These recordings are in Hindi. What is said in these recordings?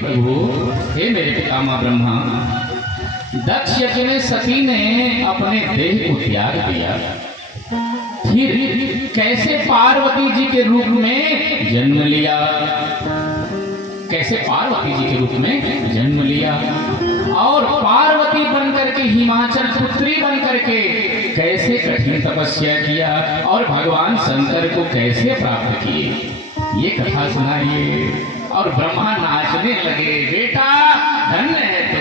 प्रभु, हे मेरे पितामह ब्रह्मा, दक्ष यज्ञ में सती ने अपने देह को त्याग दिया, फिर कैसे पार्वती जी के रूप में जन्म लिया? कैसे पार्वती जी के रूप में जन्म लिया और पार्वती बनकर के, हिमाचल पुत्री बनकर के कैसे कठिन तपस्या किया और भगवान शंकर को कैसे प्राप्त किए, ये कथा सुनाइए। और ब्रह्मा नाचने लगे, बेटा धन्य है तू,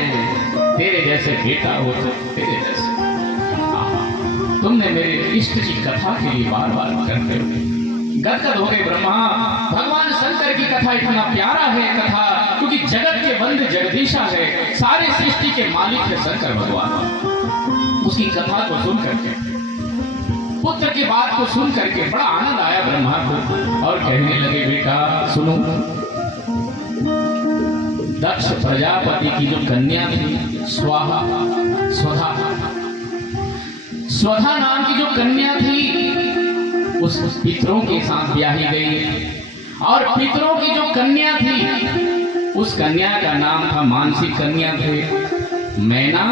तेरे जैसे बेटा हो तो तेरे जैसे। तुमने मेरे इष्ट की कथा के लिए बार बार करते हो। गदगद हो गए ब्रह्मा। भगवान शंकर की कथा इतना प्यारा है कथा, क्योंकि जगत के बंद जगदीशा है, सारे सृष्टि के मालिक है शंकर भगवान। उसकी कथा को सुन करके, पुत्र की बात को सुन करके बड़ा आनंद आया ब्रह्मा को और कहने लगे, बेटा सुनो, दक्ष प्रजापति की जो कन्या थी स्वधा नाम की जो कन्या थी, उस पितरों के साथ ब्याही गई और पितरों की जो कन्या थी, उस कन्या का नाम था, मानसिक कन्या थे, मैना,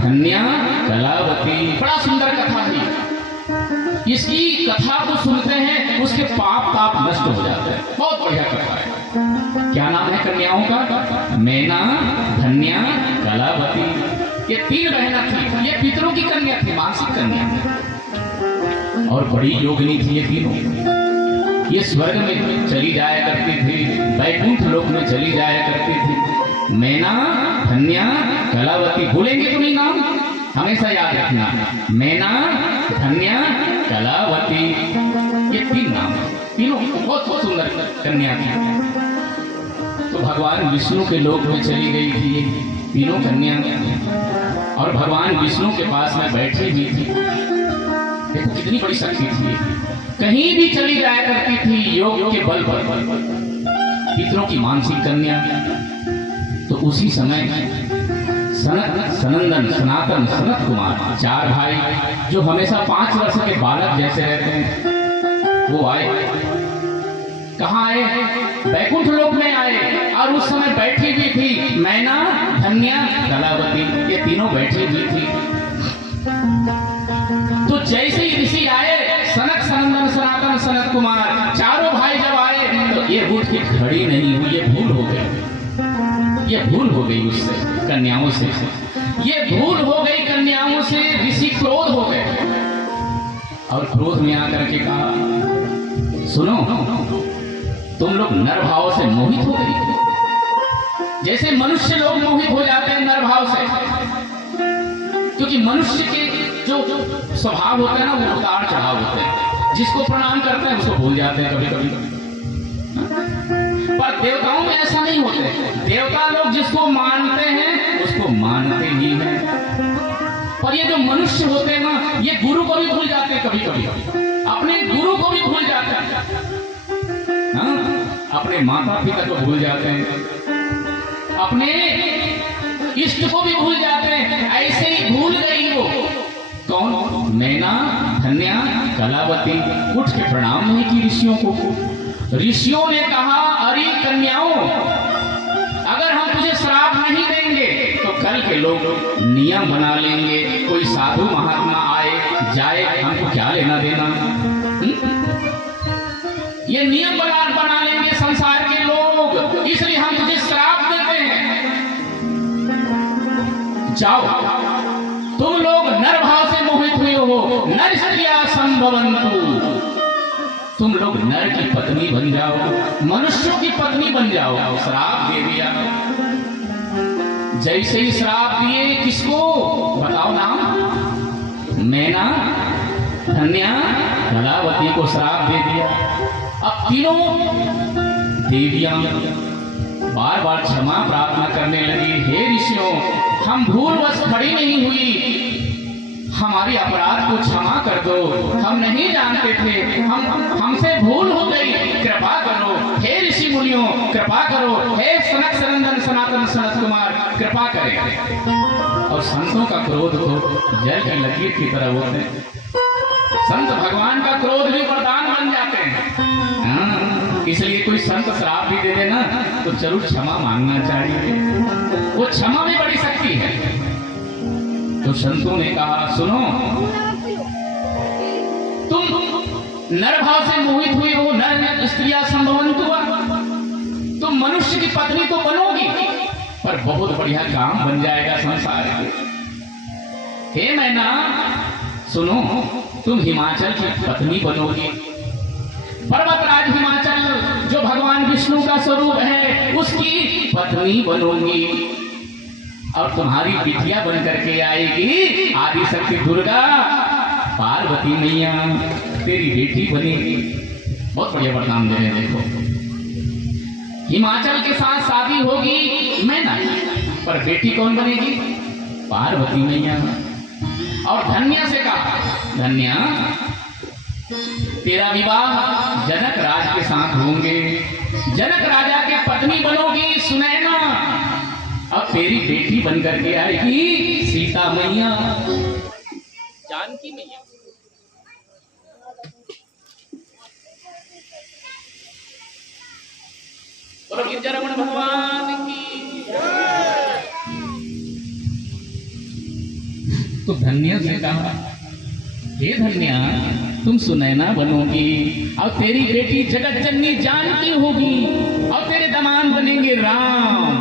धन्या, कलावती। बड़ा सुंदर कथा थी। इसकी कथा को सुनते हैं उसके पाप ताप नष्ट हो जाते हैं। बहुत बढ़िया कथा है। क्या नाम है कन्याओं का? मैना, धन्या, कलावती। ये 3 बहना थी। ये पितरों की कन्या थी, मानसिक कन्या, और बड़ी योगिनी थी ये तीनों। ये स्वर्ग में चली जाया करती थी, वैकुंठ लोक में चली जाया करती थी। मैना, धन्या, कलावती। भूलेंगे तो नहीं नाम, हमेशा याद रखना। मैना, धन्या, कलावती, ये 3 नाम, तीनों बहुत सुंदर कन्या थी। तो भगवान विष्णु के लोक में चली गई थी तीनों कन्या, और भगवान विष्णु के पास में बैठी हुई थी। देखो कितनी बड़ी शक्ति थी, कहीं भी चली जाया करती थी योग के बल पर। पितरों की मानसिक कन्या। तो उसी समय सनंदन, सनातन, सनत कुमार, 4 भाई जो हमेशा 5 वर्ष के बालक जैसे रहते हैं, वो आए। कहाँ आए? वैकुंठ लोक में आए। और उस समय बैठी हुई थी मैना, धन्या, कलावती, ये तीनों बैठी हुई थी। तो जैसे ही ऋषि आए, सनक, सनंदन, सनातन, सनत कुमार, चारों भाई जब आए, तो ये भूल की घड़ी नहीं हुई, ये भूल हो गई। ये भूल हो गई उससे, कन्याओं से। ये भूल हो गई कन्याओं से। ऋषि क्रोध हो गए और क्रोध में आकर के कहा, सुनो, तुम लोग नर भाव से मोहित हो गई, जैसे मनुष्य लोग मोहित हो जाते हैं नर भाव से। क्योंकि मनुष्य के जो स्वभाव होते हैं ना, वो उतार चढ़ाव होते हैं। जिसको प्रणाम करते हैं उसको भूल जाते हैं कभी कभी। पर देवताओं में ऐसा नहीं होते। देवता लोग जिसको मानते हैं उसको मानते ही हैं। पर ये जो मनुष्य होते हैं ना, ये गुरु को भी भूल जाते हैं कभी कभी, अपने गुरु को भी भूल जाते हैं, अपने माता पिता को भूल जाते हैं, अपने इष्ट को भी भूल जाते हैं। ऐसे ही भूल गई वो। कौन? मैना, धन्या, कलावती। उठ के प्रणाम नहीं की ऋषियों को। ऋषियों ने कहा, अरे कन्याओं, अगर हम तुझे श्राप नहीं देंगे तो कल के लोग नियम बना लेंगे, कोई साधु महात्मा आए जाए, हमको क्या लेना देना। ये नियम बना लेंगे संसार के लोग, इसलिए हम तुझे श्राप देते हैं। जाओ, तुम लोग नर भाव से मोहित हुए हो, नर स्त्रिया संभवन्तु, तुम लोग नर की पत्नी बन जाओ, मनुष्यों की पत्नी बन जाओ। श्राप दे दिया। जैसे ही श्राप दिए, किसको? बताओ नाम। मैना, धन्या, कलावती को श्राप दे दिया। अब तीनों देवियां बार बार क्षमा प्रार्थना करने लगी, हे ऋषियों, हम भूलवश खड़ी नहीं हुई, हमारी अपराध को क्षमा कर दो, हम नहीं जानते थे, हमसे भूल हो गई, कृपा करो। हे ऋषि मुनियों, कृपा करो। हे सनक, सनंदन, सनातन, सनत कुमार, कृपा करें। और संतों का क्रोध तो जल की लकीर की तरह होते हैं। संत भगवान का क्रोध भी वरदान बन जाते हैं। इसलिए कोई संत श्राप भी दे देना तो जरूर क्षमा मांगना चाहिए, वो क्षमा में बड़ी शक्ति है। तो संतों ने कहा सुनो, तुम नर भाव से मोहित हुई हो, नर स्त्रिया संभवंतु, तुम मनुष्य की पत्नी तो बनोगी पर बहुत बढ़िया काम बन जाएगा संसार में। हे मैना सुनो, तुम हिमाचल की पत्नी बनोगी, पर्वतराज हिमाचल जो भगवान विष्णु का स्वरूप है उसकी पत्नी बनोगी, और तुम्हारी बिटिया बन करके आएगी आदि शक्ति दुर्गा पार्वती मैया, तेरी बेटी बनेगी। बहुत बढ़िया वरदान दे रहे हैं। देखो, हिमाचल के साथ शादी होगी मैना, पर बेटी कौन बनेगी? पार्वती मैया। और धन्या से कहा, धन्या तेरा विवाह जनक राज के साथ होंगे, जनक राजा के पत्नी बनोगी सुनैना, अब तेरी बेटी बन करके आएगी सीता मैया, जानकी मैया। बोलो गिरजारमण भगवान की जय। तो धन्या से कहा, हे धन्या तुम सुनैना बनोगी और तेरी बेटी जगत जननी जानकी होगी और तेरे दामाद बनेंगे राम।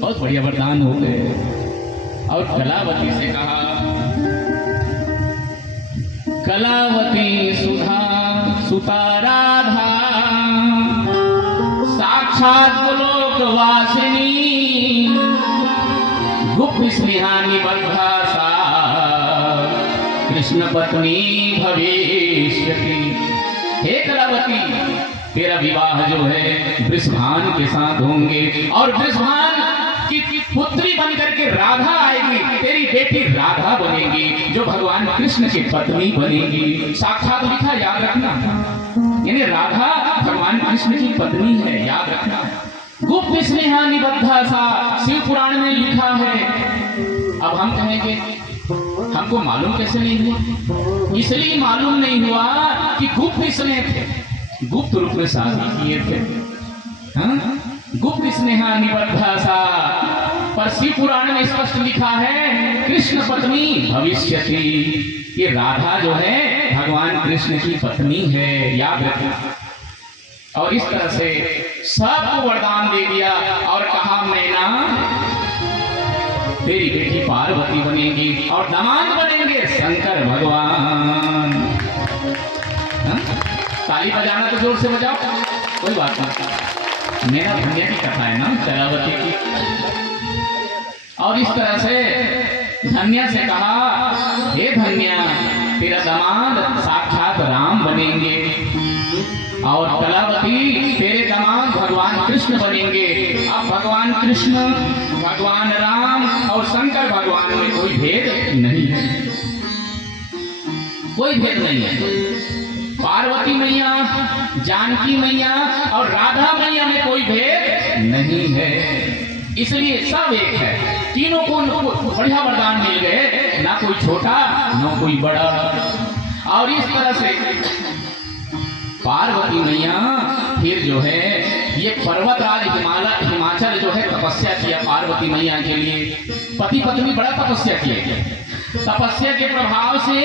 बहुत बढ़िया वरदान हो गए। और कलावती से कहा, कलावती सुधा सुता राधा साक्षात गोलोकवासिनी गुप्त स्नेहा निबद्धा सा कृष्ण पत्नी भविष्यति। हे कलावती तेरा विवाह जो है वृषभान के साथ होंगे और वृषभान की पुत्री बनकर के राधा आएगी, तेरी बेटी राधा बनेगी जो भगवान कृष्ण की पत्नी बनेगी। साक्षात लिखा, याद रखना, यानी राधा भगवान कृष्ण की पत्नी है, याद रखना। गुप्त स्नेहा निबद्धा सा शिव पुराण में लिखा है। अब हम कहेंगे हमको मालूम कैसे नहीं हुआ? इसलिए मालूम नहीं हुआ कि गुप्त स्नेह थे, गुप्त रूप में शादी किए थे। हाँ? गुप्त स्नेहा निबद्धा सा, पर शिव पुराण में स्पष्ट लिखा है कृष्ण पत्नी भविष्यति। ये राधा जो है भगवान कृष्ण की पत्नी है, याद रखना। और इस तरह से सबको वरदान दे दिया और कहा मैना तेरी बेटी पार्वती बनेगी और दामाद बनेंगे शंकर भगवान। ताली बजाना तो जोर से बजाओ, कोई बात नहीं, मेरा धन्या की कथा है ना कलावती की। और इस तरह से धन्या से कहा, हे धन्या तेरा दामाद साक्षात राम बनेंगे और कलावती तेरे दामाद भगवान कृष्ण बनेंगे। अब भगवान कृष्ण, भगवान राम और शंकर भगवान में कोई भेद नहीं है, कोई भेद नहीं है। पार्वती मैया, जानकी मैया और राधा मैया में कोई भेद नहीं है, इसलिए सब एक है। तीनों को बढ़िया वरदान मिल गए, ना कोई छोटा ना कोई बड़ा। और इस तरह से पार्वती मैया फिर जो है ये पर्वतराज हिमाचल जो है तपस्या किया पार्वती मैया के लिए। पति पत्नी बड़ा तपस्या किया, तपस्या के प्रभाव से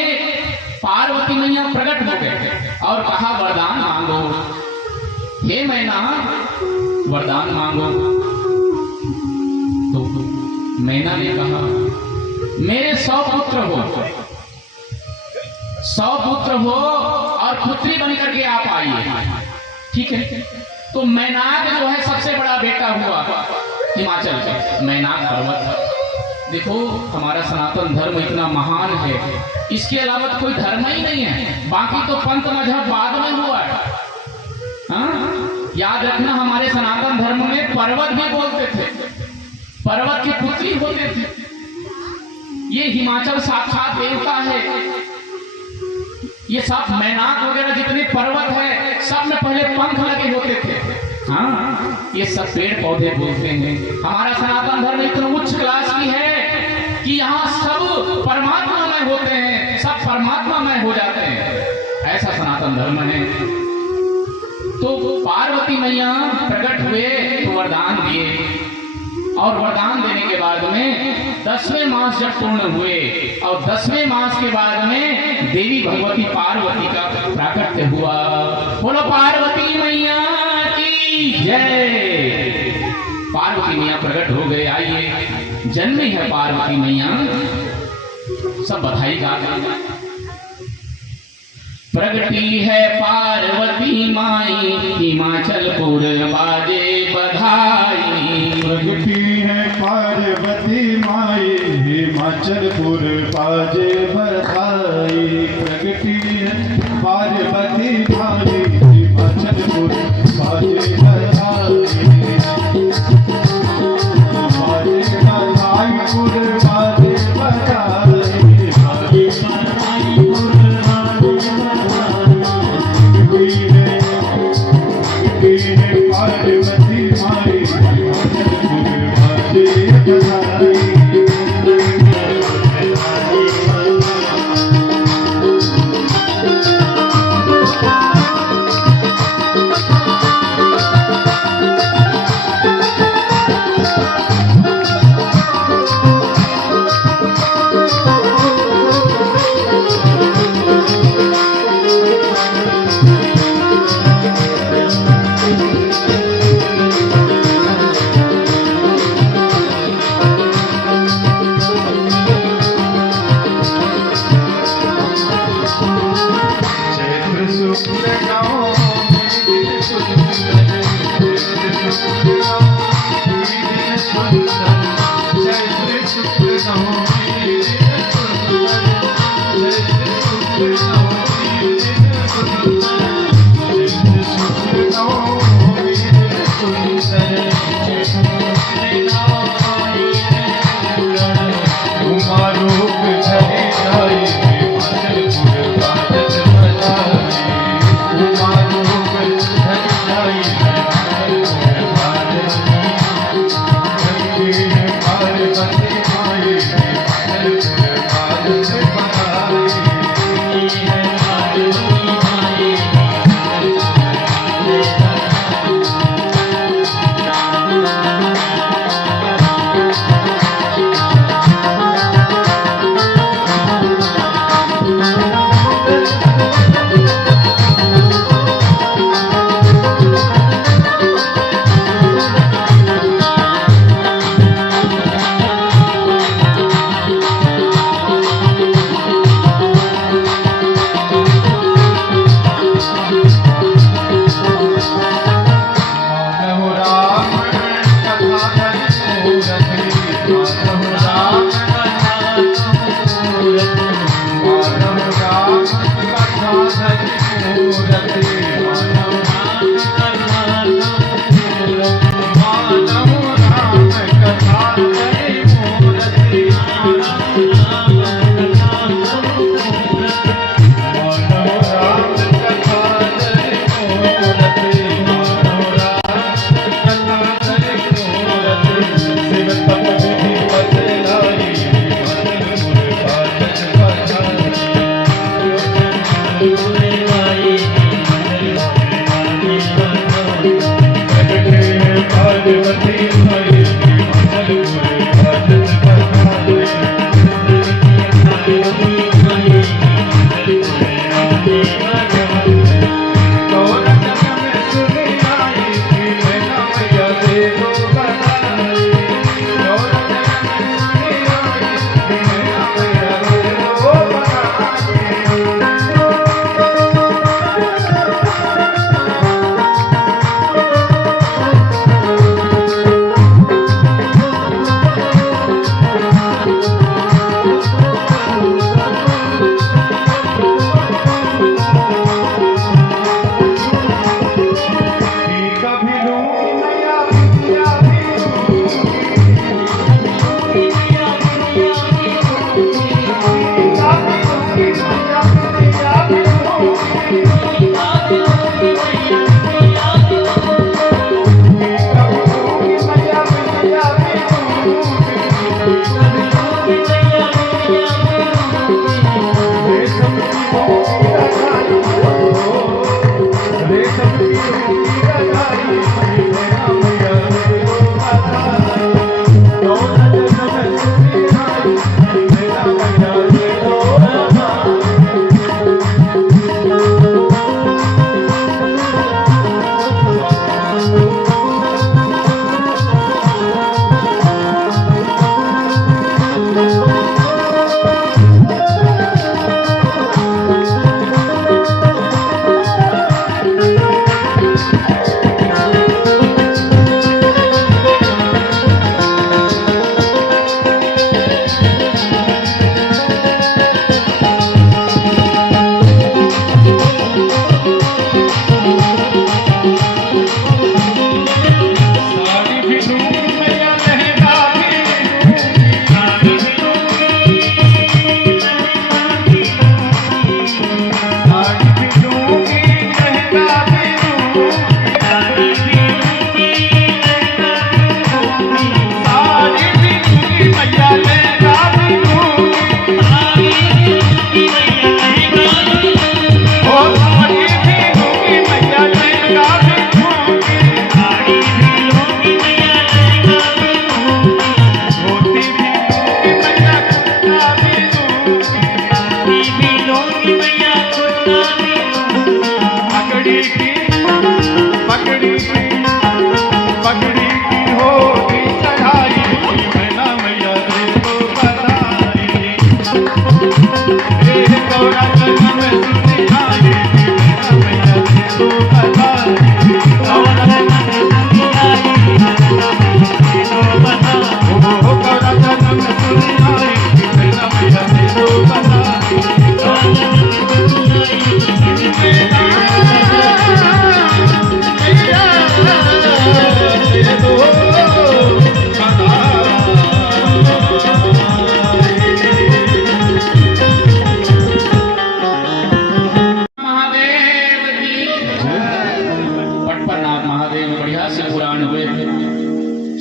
पार्वती मैया प्रकट हो गए और कहा वरदान मांगो। हे मैना वरदान मांगो। तो मैना ने कहा मेरे 100 पुत्र हो, 100 पुत्र हो और पुत्री बनकर के आप आइए, ठीक है। तो मैनाक जो है सबसे बड़ा बेटा हुआ हिमाचल का, मैनाक पर्वत। देखो हमारा सनातन धर्म इतना महान है, इसके अलावा कोई धर्म ही नहीं है। बाकी तो पंथ मजहब बाद में हुआ है। हाँ? याद रखना हमारे सनातन धर्म में पर्वत भी बोलते थे, पर्वत की पुत्री होते थे। ये हिमाचल साक्षात देवता है। ये सब मैनाक वगैरह जितने पर्वत है सब में पहले पंख लगे होते थे। हाँ, ये सब पेड़ पौधे बोलते हैं। हमारा सनातन धर्म इतना उच्च क्लास की है कि यहाँ सब परमात्मा में होते हैं, सब परमात्मा में हो जाते हैं, ऐसा सनातन धर्म है। तो पार्वती पार्वती मैया प्रकट हुए तो वरदान दिए, और वरदान देने के बाद में 10वें मास जब पूर्ण हुए और 10वें मास के बाद में देवी भगवती पार्वती का प्राकट्य हुआ। बोलो पार्वती मैया की जय। पार्वती मैया प्रकट हो गए। आइए, जन्मी है पार्वती मैया, सब बधाई गाते। प्रगटी है पार्वती माई, हिमाचलपुर बाजे बधाई। प्रगटी है पार्वती माई, हिमाचलपुर बाजे बधाई। प्रगटी है पार्वती माई, हिमाचलपुर बाजे बधाई। बाजे बधाई पुर बाजे बधाई। पार्वती माई, हिमाचलपुर बाजे बधाई।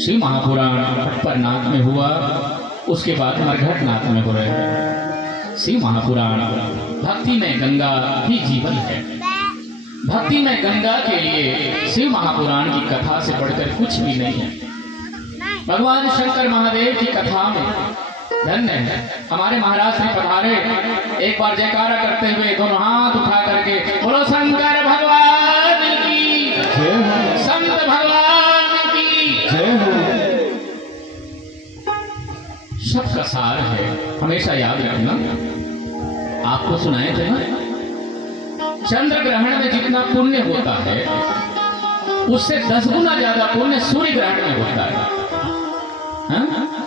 शिव महापुराण पटपरनाथ में हुआ, उसके बाद मरघटनाथ में हो रहे हैं। शिव महापुराण भक्ति में गंगा ही जीवन है। भक्ति में गंगा के लिए शिव महापुराण की कथा से बढ़कर कुछ भी नहीं है। भगवान शंकर महादेव की कथा में धन्य है हमारे महाराज ने पधारे। एक बार जयकारा करते हुए दोनों हाथ उठा करके बोलो शंकर भगवान की, संत भगवान की सबका सार है, हमेशा याद रखना। आपको सुनाए थे ना, चंद्र ग्रहण में जितना पुण्य होता है उससे 10 गुना ज्यादा पुण्य सूर्य ग्रहण में होता है।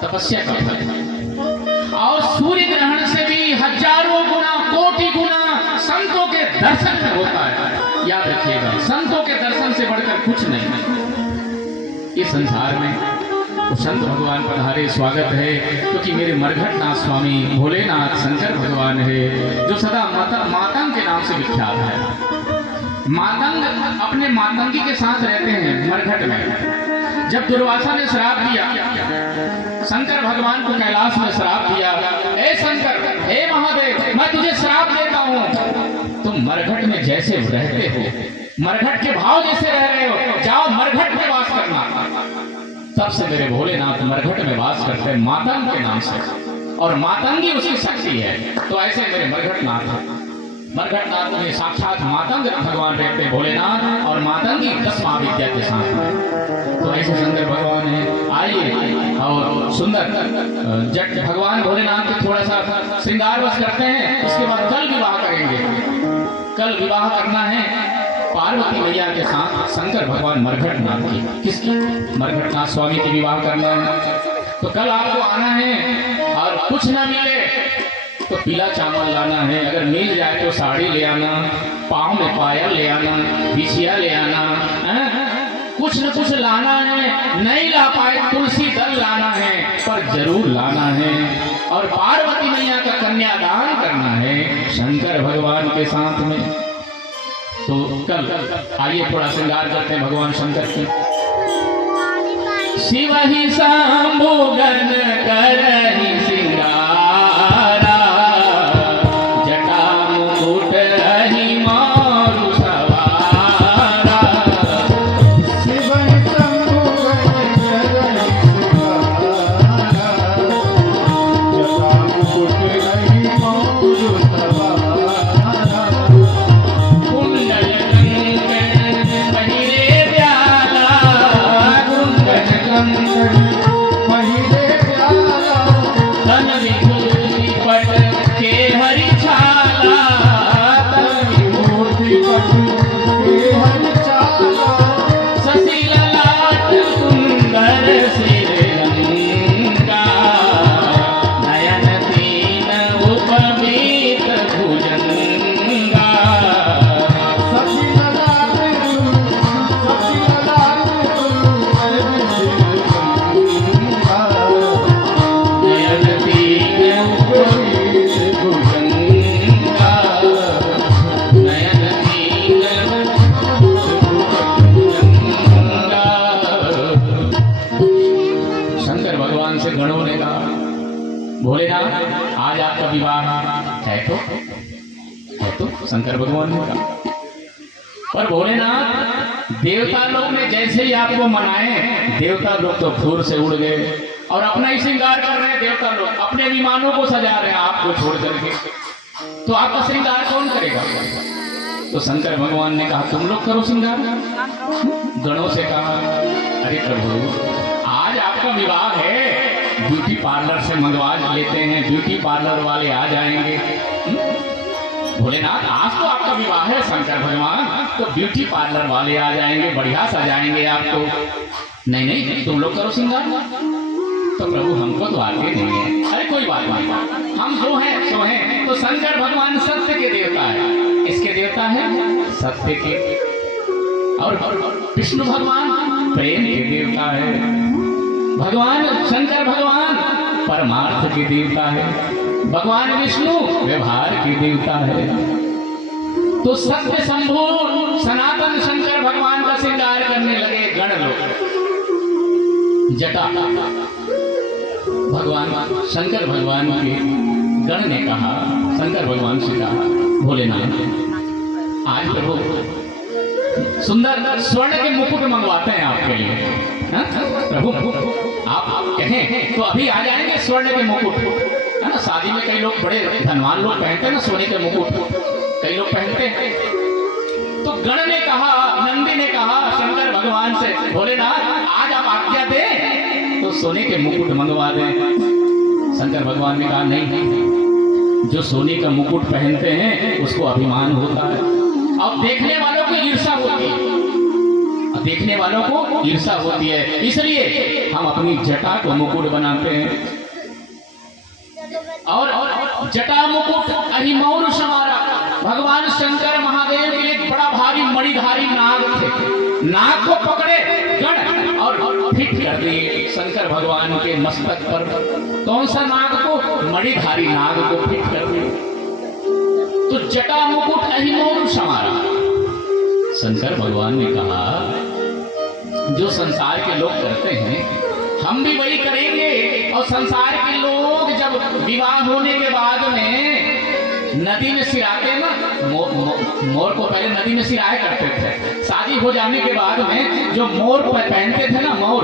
तपस्या का फल। और सूर्य ग्रहण से भी हजारों गुना, कोटि गुना संतों के दर्शन में होता है। याद रखिएगा, संतों के दर्शन से बढ़कर कुछ नहीं है इस संसार में। तो संत भगवान पधारे, स्वागत है, क्योंकि मेरे मरघटनाथ स्वामी भोलेनाथ शंकर भगवान है, जो सदा मातंग के नाम से विख्यात है। मातंग अपने मातंगी के साथ रहते हैं मरघट में। जब दुर्वासा ने श्राप दिया, शंकर भगवान को कैलाश में श्राप दिया, हे शंकर, हे महादेव, मैं तुझे श्राप देता हूँ, तुम मरघट में जैसे रहते हो, मरघट के भाव जैसे रह रहे हो, जाओ मरघट में वास करना। तब से मेरे भोलेनाथ मरघट में वास करते हैं मातंग के नाम से, और मातंगी उसकी शक्ति है। तो ऐसे मेरे मरघटनाथ है। मरघटनाथ में साक्षात मातंग भगवान रहते हैं भोलेनाथ, और मातंगी 10 महाविद्या के साथ में। तो ऐसे शंकर भगवान है। आइए और सुंदर जट भगवान भोलेनाथ के थोड़ा सा श्रृंगार बस करते हैं, उसके बाद कल विवाह करेंगे। कल विवाह करना है पार्वती मैया के साथ शंकर भगवान मरघटनाथ की। किसकी? मरघटनाथ स्वामी की विवाह करना है। तो कल आपको आना है, और कुछ ना मिले तो पीला चावल लाना है, अगर मिल जाए तो साड़ी ले आना, पाँव में पायल ले आना, बिछिया ले आना, कुछ न कुछ लाना है। नहीं ला पाए तुलसी दल लाना है, पर जरूर लाना है। और पार्वती मैया का कन्यादान करना है शंकर भगवान के साथ में। तो कल आइए थोड़ा श्रृंगार करते हैं भगवान शंकर की। शिव ही शंभु गण करहि श्रृंगारा, जटा मुकुट रहि मारु सवारा। शिव ही शंभु गण करहि श्रृंगारा, पहिरे प्याला तन विभूति पट के हरि छाला, तन विभूति पट के हरि छाला, शशि ललाट सुंदर श्रीरंगा, नयन तीन उपवीत भुजंगा, सखी ललाट नयन तीन उपवीत भुजंगा, नयन तीन भुजंगा। शंकर भगवान से गणों ने कहा, भोलेनाथ आज आपका विवाह है तो शंकर भगवान ने कहा, पर भोलेनाथ देवता लोग ने जैसे ही आपको मनाए, देवता लोग तो फूर से उड़ गए और अपना ही श्रृंगार कर रहे हैं। देवता लोग अपने विमानों को सजा रहे हैं आपको छोड़ करके, तो आपका श्रृंगार कौन करेगा? तो शंकर भगवान ने कहा, तुम लोग करो श्रृंगार। गणों से कहा, अरे प्रभु आज आपका विवाह है, ब्यूटी पार्लर से मंगवा लेते हैं, ब्यूटी पार्लर वाले आ जाएंगे। भोलेनाथ आज तो आपका विवाह है शंकर भगवान, तो ब्यूटी पार्लर वाले आ जाएंगे, बढ़िया सजाएंगे आपको। नहीं तुम लोग करो श्रृंगार। तो प्रभु हमको तो आगे नहीं है। अरे कोई बात नहीं, हम जो हैं सो हैं। तो शंकर भगवान सत्य के देवता है, इसके देवता है सत्य के, और विष्णु भगवान प्रेम के देवता है, भगवान शंकर भगवान परमार्थ के देवता है, भगवान विष्णु व्यवहार के देवता है। तो सत्य शंभु सनातन शंकर भगवान का श्रृंगार करने लगे गण लोग। जटा भगवान शंकर भगवान के गण ने कहा, शंकर भगवान से कहा, भोलेनाथ आज प्रभु सुंदर स्वर्ण के मुकुट मंगवाते हैं आपके लिए। हाँ? प्रभु आप कहें तो अभी आ जाएंगे स्वर्ण के मुकुट, है ना। शादी में कई लोग बड़े धनवान लोग पहनते हैं ना सोने के मुकुट, कई लोग पहनते हैं। तो गण ने कहा, नंदी ने कहा शंकर भगवान से, भोलेनाथ आज आप आज्ञा दें तो सोने के मुकुट मंगवा दें। शंकर भगवान ने कहा, नहीं, जो सोने का मुकुट पहनते हैं उसको अभिमान होता है, अब देखने वालों को ईर्ष्या होती है, देखने वालों को ईर्ष्या होती है, इसलिए हम अपनी जटा को मुकुट बनाते हैं। और जटा मुकुट अहिमौर समारा, भगवान शंकर महादेव के लिए बड़ा भारी मणिधारी नाग थे, नाग को पकड़े गण और फिट कर दिए शंकर भगवान के मस्तक पर। कौन सा नाग को? मणिधारी नाग को फिट कर दिए। तो जटा मुकुट अहिमौर समारा। शंकर भगवान ने कहा, जो संसार के लोग करते हैं हम भी वही करेंगे। और संसार के लोग जब विवाह होने के बाद में नदी में सिराते ना, मोर को पहले नदी में सिराया करते थे, शादी हो जाने के बाद में जो मोर पहनते थे ना, मोर,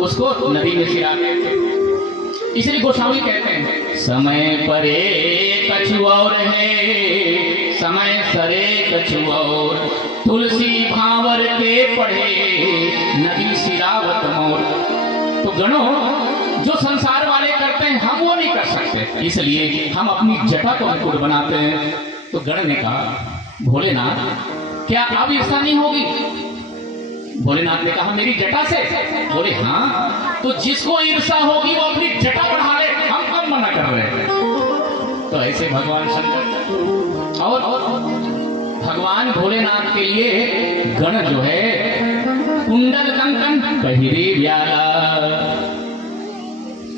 उसको नदी में सिराते थे। इसलिए गोस्वामी कहते हैं, समय परे कछु और है, समय सरे कछु और, तुलसी भावर के पढ़े नदी सिरावत मोर। तो गणों जो संसार वाले करते हैं हम वो नहीं कर सकते, इसलिए हम अपनी जटा को मुकुट बनाते हैं। तो गण ने कहा, भोलेनाथ क्या अब ईर्ष्या नहीं होगी? भोलेनाथ ने कहा, मेरी जटा से? बोले हाँ। तो जिसको ईर्ष्या होगी वो अपनी जटा बढ़ा ले, हम कब मना कर रहे हैं? तो ऐसे भगवान शंकर और भगवान भोलेनाथ के लिए गण जो है कुंडल कंकन पहिरे व्याला,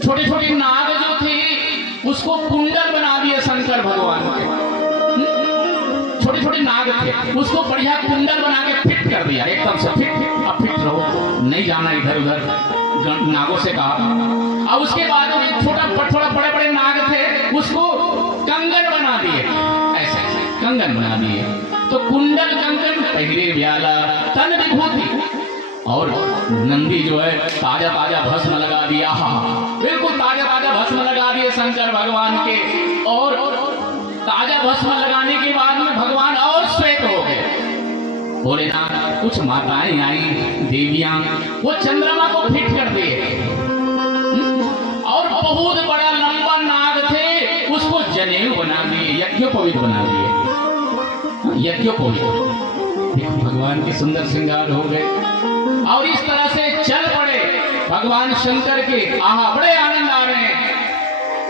छोटे छोटे नाग जो थे उसको कुंडल बना दिए शंकर भगवान के। छोटे छोटे नाग थे उसको बढ़िया कुंडल बना के फिट कर दिया, एकदम से फिट, अब फिट रहो, नहीं जाना इधर उधर, नागों से कहा। और उसके बाद थोड़ा बड़े बड़े नाग थे उसको कंगन बना दिए, ऐसे कंगन बना दिए। तो कुंडल कंकन पहिरे व्याला तन विभूति, और नंदी जो है ताजा ताजा भस्म लगा दिया, बिल्कुल ताजा ताजा भस्म लगा दिए शंकर भगवान के। और ताजा भस्म लगाने के बाद में भगवान और श्वेत हो गए। भोलेनाथ कुछ माताएं आई, देवियां, वो चंद्रमा को फिट कर दिए। यज्ञोपवीत बना दिए, यज्ञोपवीत। देखो भगवान के सुंदर श्रृंगार हो गए और इस तरह से चल पड़े भगवान शंकर के। आहा, बड़े आनंद आ रहे हैं,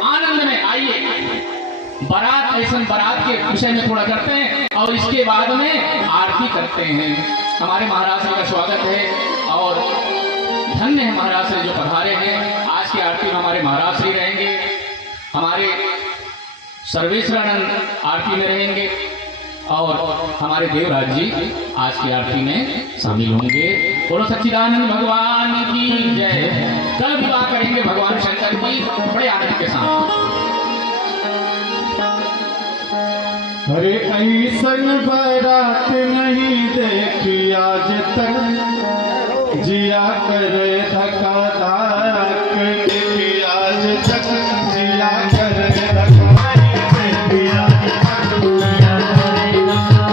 आनंद में आइए। बारात, ऐसा बारात के विषय में थोड़ा करते हैं और इसके बाद में आरती करते हैं। हमारे महाराज जी का स्वागत है और धन्य है महाराज श्री जो पधारे हैं। आज की आरती में हमारे महाराज श्री रहेंगे, हमारे सर्वेश्वरानंद आरती में रहेंगे और हमारे देवराज जी आज की आरती में शामिल होंगे। बोलो सच्चिदानंद भगवान की जय। कल विवाह करेंगे भगवान शंकर की बड़े आनंद के साथ। अरे ऐसन बारात नहीं देखी आज तक, जिया करे धक्का धाक, देखी आज तक जिया करे धक्का देखी आज तक, जिया करे धक्का।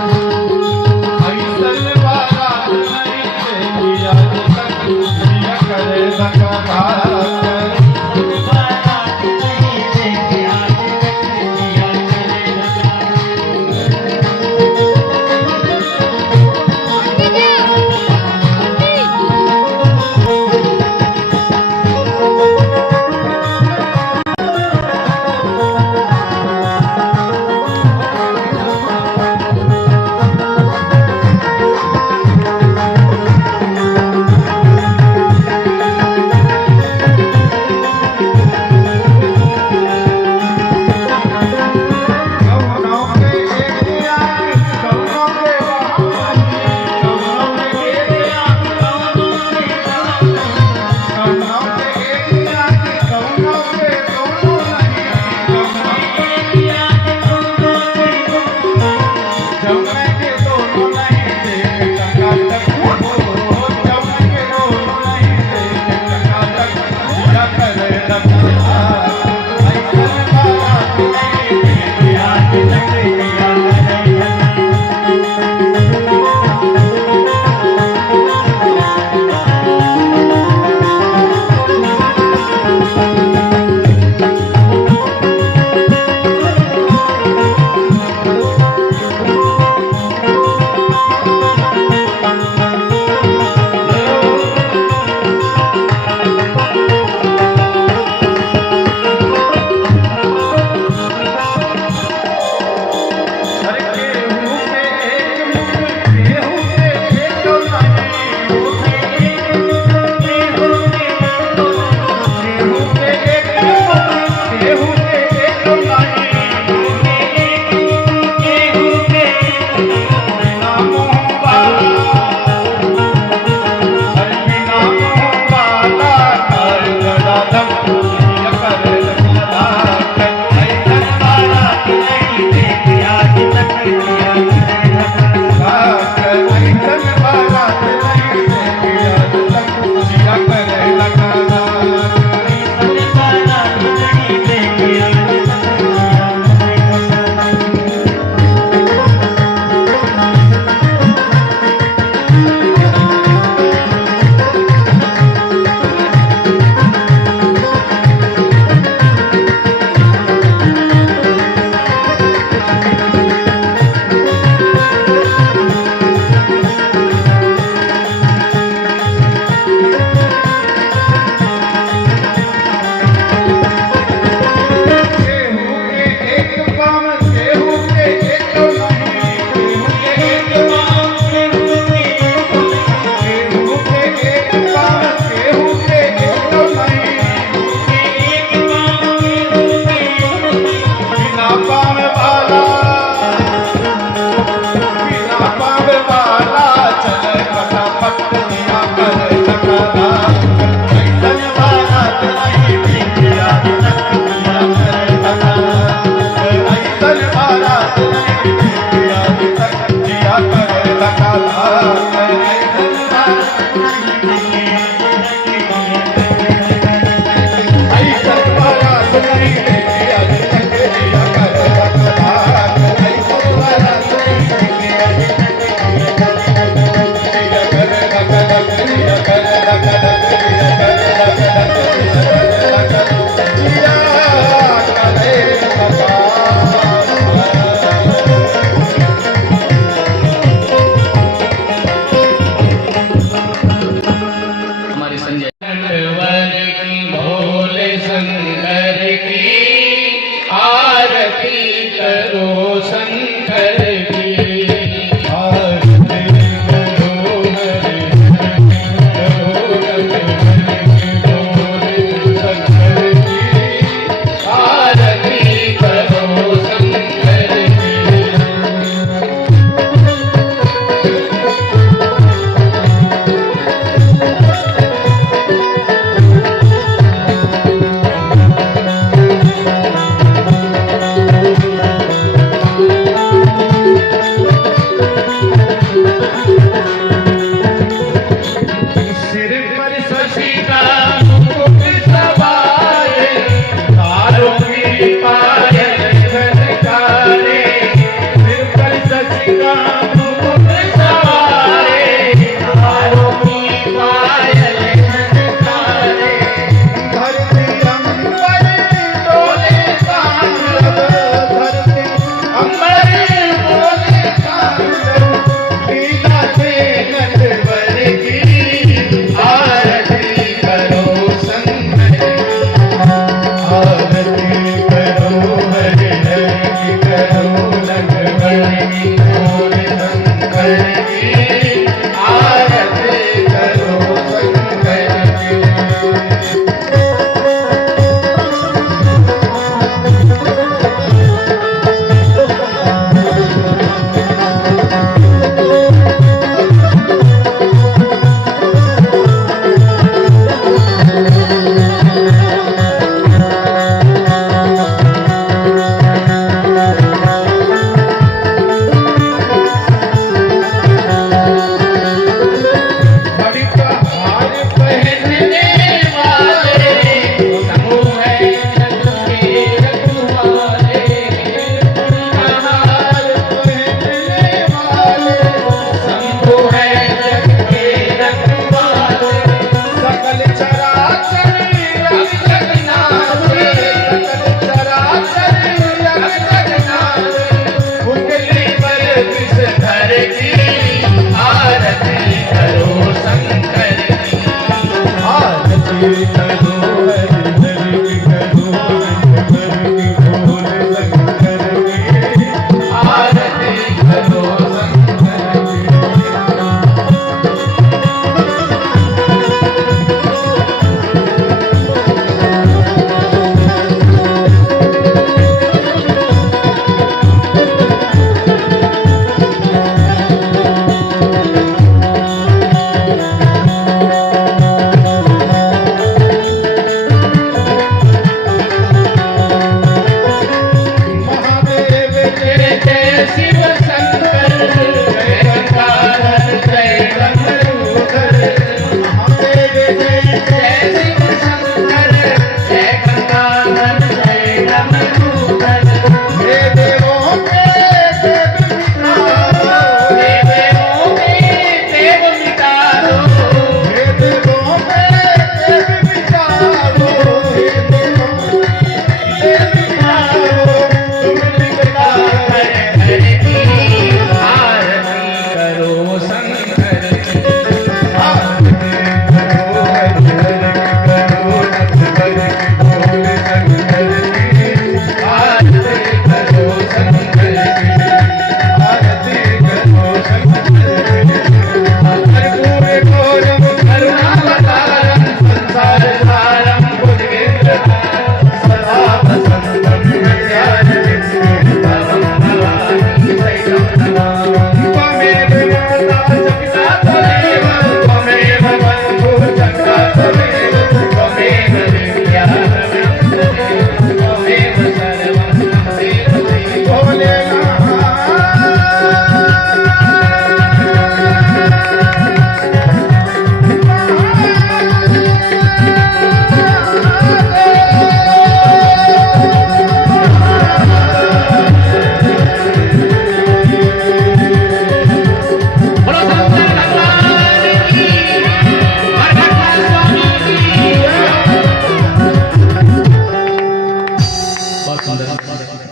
ऐसन बारात नहीं देखी आज तक, जिया करे धक्का धाक।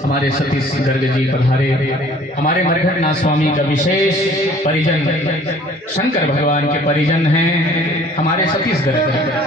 हमारे सतीश गर्ग जी पधारे। हमारे मरघटनाथ स्वामी का विशेष परिजन शंकर भगवान के परिजन हैं हमारे सतीश गर्ग।